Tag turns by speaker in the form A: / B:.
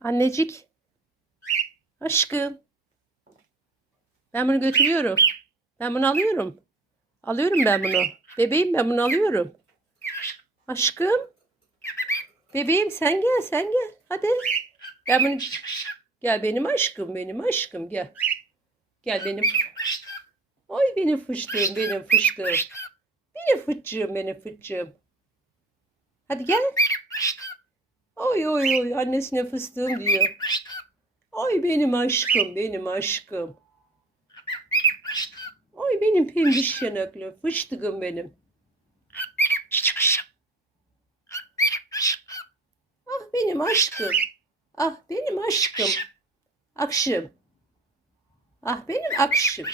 A: Annecik. Aşkım. Ben bunu götürüyorum. Ben bunu alıyorum. Alıyorum ben bunu. Bebeğim ben bunu alıyorum. Aşkım. Bebeğim sen gel sen gel. Hadi. Ben bunu... Gel benim aşkım benim aşkım gel. Gel benim. Ay benim fıştığım benim fıştığım. Benim fıçığım benim fıçığım. Hadi gel. Oy oy oy annesine fıstığım diyor. Ay benim aşkım benim aşkım. Ay benim pembiş yanaklı fıştığım benim. Ah benim aşkım. Ah benim aşkım. Akşım. Ah benim akşım.